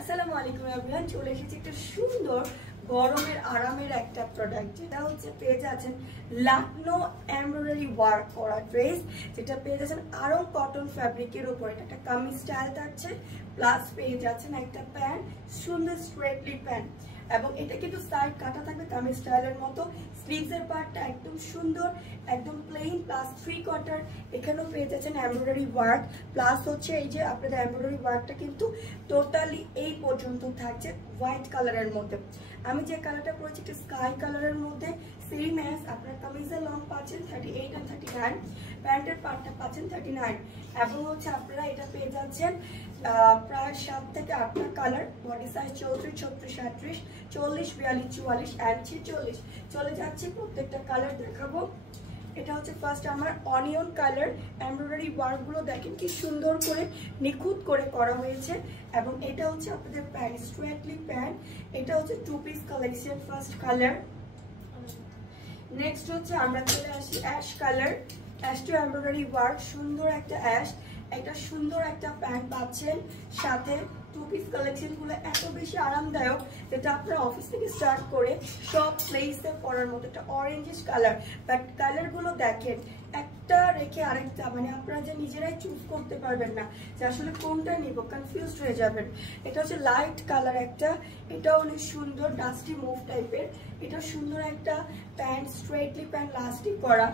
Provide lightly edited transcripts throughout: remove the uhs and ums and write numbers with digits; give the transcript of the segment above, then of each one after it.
আসসালামু আলাইকুম এভরিওয়ান, চলে এসেছি একটা সুন্দর গরমের আরামের একটা প্রোডাক্ট, যেটা হচ্ছে পেয়ে যাচ্ছেন লাকনো এমব্রয়ডারি ওয়ার্ক করা ড্রেস, যেটা পেয়ে যাচ্ছেন আরং কটন ফ্যাব্রিকের উপর। এটা একটা কামিজ স্টাইল থাকছে, প্লাস পেয়ে যাচ্ছেন একটা প্যান্ট, সুন্দর স্ট্রেটলি প্যান্ট, এবং এটা কিন্তু সাইড কাটা থাকবে কামিজ স্টাইলের মতো। স্লিভসের পার্টটা একদম সুন্দর, একদম প্লেন, প্লাস 3/4। এখানেও পেয়ে যাচ্ছেন এমব্রয়ডারি ওয়ার্ক, প্লাস হচ্ছে এই যে আপনাদের এমব্রয়ডারি ওয়ার্কটা কিন্তু টোটালি এই পর্যন্ত থাকছে হোয়াইট কালারের মধ্যে। আমি যে কালারটা পরেছি একটা স্কাই কালারের মধ্যে, সেম অ্যাজ আপনার কামিজের লং পাচ্ছেন 38 and 39, প্যান্টের পার্টটা পাচ্ছেন 39, এবং হচ্ছে আপনারা এটা পেয়ে যাচ্ছেন প্রায় 7 থেকে 8টা কালার, বডি সাইজ 34, 36, 38, 40, 42, 44 and 46। চলে যাচ্ছে প্রত্যেকটা কালার দেখাবো। এটা হচ্ছে ফার্স্ট আমার অনিয়ন কালার, এমব্রয়ডারি ওয়ার্কগুলো দেখেন কি সুন্দর করে নিখুঁত করে করা হয়েছে, এবং এটা হচ্ছে আপনাদের প্যান্ট, স্ট্রেটলি প্যান্ট। এটা হচ্ছে 2 piece collection, first colour. Next হচ্ছে আমরা চলে আসি ash colour, ash two embroidery work, সুন্দর একটা অ্যাশ, একটা সুন্দর একটা প্যান্ট পাচ্ছেন সাথে। 2 পিস কালেকশনগুলো এত বেশি আরামদায়ক, যেটা আপনারা অফিস থেকে স্টার্ট করে সব প্লেসে পরার মতো। একটা অরেঞ্জিশ কালার, বাট কালারগুলো দেখেন একটা রেখে আরেকটা, মানে আপনারা যে নিজেরাই চুজ করতে পারবেন না যে আসলে কোনটা নিব, কনফিউজড হয়ে যাবেন। এটা হচ্ছে লাইট কালার একটা, এটা অনেক সুন্দর ডাস্টি মুভ টাইপের। এটা সুন্দর একটা প্যান্ট, স্ট্রেটলি প্যান্ট, লাস্টিক করা।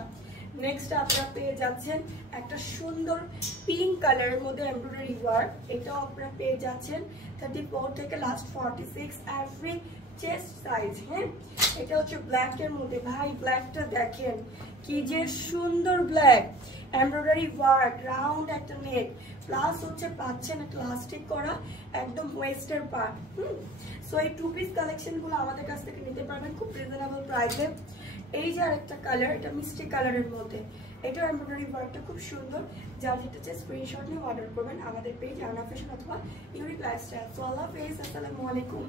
নেক্সট আপনারা পেয়ে যাচ্ছেন একটা সুন্দর পিঙ্ক কালারের মধ্যে এমব্রয়ডারি ওয়ার্ক, এটাও আপনারা পেয়ে যাচ্ছেন 34 থেকে লাস্ট 46 এভরি চেস্ট সাইজ। হ্যাঁ, এটা হচ্ছে ব্ল্যাকের মধ্যে, ভাই ব্ল্যাকটা দেখেন কি যে সুন্দর, ব্ল্যাক এমব্রয়ডারি ওয়ার্ক, রাউন্ড একটা নেক, প্লাস হচ্ছে পাচ্ছেন একটা লাস্টিক করা একদম ওয়েস্টের পার্ট। সো এই 2 পিস কালেকশনগুলো আমাদের কাছ থেকে নিতে পারবেন খুব রিজনেবল প্রাইসে। এই যে আরেকটা কালার, এটা মিষ্টি কালারের মধ্যে, এটা এমব্রয়ডারি ওয়ার্কটা খুব সুন্দর। যার যেটা হচ্ছে স্ক্রিনশট নিয়ে অর্ডার করবেন আমাদের পেজ আনা ফ্যাশন অথবা ইউনিক লাইফস্টাইল। সো আল্লাহ হাফেজ, আসসালামু আলাইকুম।